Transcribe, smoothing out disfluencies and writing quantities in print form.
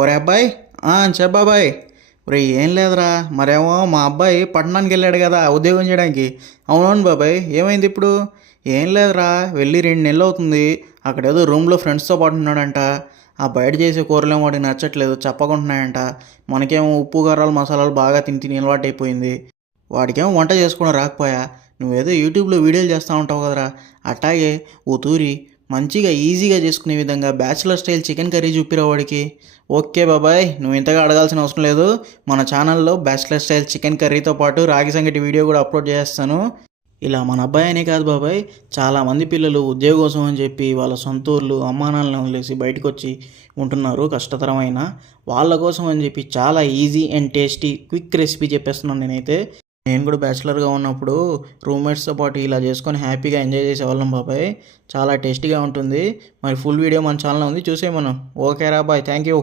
ఒరే అబ్బాయి. చెప్పబాయ్. ఒరే ఏం లేదురా, మరేమో మా అబ్బాయి పట్టణానికి వెళ్ళాడు కదా ఉద్యోగం చేయడానికి. అవునవును బాబాయ్, ఏమైంది ఇప్పుడు? ఏం లేదురా, వెళ్ళి 2 నెలలు అవుతుంది. అక్కడేదో రూమ్లో ఫ్రెండ్స్తో పాటు ఉన్నాడంట. ఆ బయట చేసే కూరలేమో వాడికి నచ్చట్లేదు, చెప్పకుంటున్నాయంట. మనకేమో ఉప్పు కారాలు మసాలాలు బాగా తిని తిని అలవాటు అయిపోయింది. వాడికేమో వంట చేసుకోవడం రాకపోయా. నువ్వేదో యూట్యూబ్లో వీడియోలు చేస్తూ ఉంటావు కదరా, అట్టాగే ఓ తూరి మంచిగా ఈజీగా చేసుకునే విధంగా బ్యాచిలర్ స్టైల్ చికెన్ కర్రీ చూపిరా వాడికి. ఓకే బాబాయ్, నువ్వు ఇంతగా అడగాల్సిన అవసరం లేదు. మన ఛానల్లో బ్యాచిలర్ స్టైల్ చికెన్ కర్రీతో పాటు రాగి సంగటి వీడియో కూడా అప్లోడ్ చేస్తాను. ఇలా మన అబ్బాయి అనే కాదు బాబాయ్, చాలామంది పిల్లలు ఉద్యోగం కోసం అని చెప్పి వాళ్ళ సొంత ఊర్లు అమ్మానాలను వదిలేసి బయటకు వచ్చి ఉంటున్నారు కష్టతరమైన. వాళ్ళ కోసం అని చెప్పి చాలా easy and tasty quick recipe చెప్పేస్తున్నాను నేనైతే. నేను కూడా బ్యాచిలర్గా ఉన్నప్పుడు రూమ్మేట్స్తో పాటు ఇలా చేసుకొని హ్యాపీగా ఎంజాయ్ చేసేవాళ్ళం బాబాయ్. చాలా టేస్టీగా ఉంటుంది. మరి ఫుల్ వీడియో మన ఛానల్లో ఉంది, చూసే మనం. ఓకే రా బాయ్, థ్యాంక్ యూ.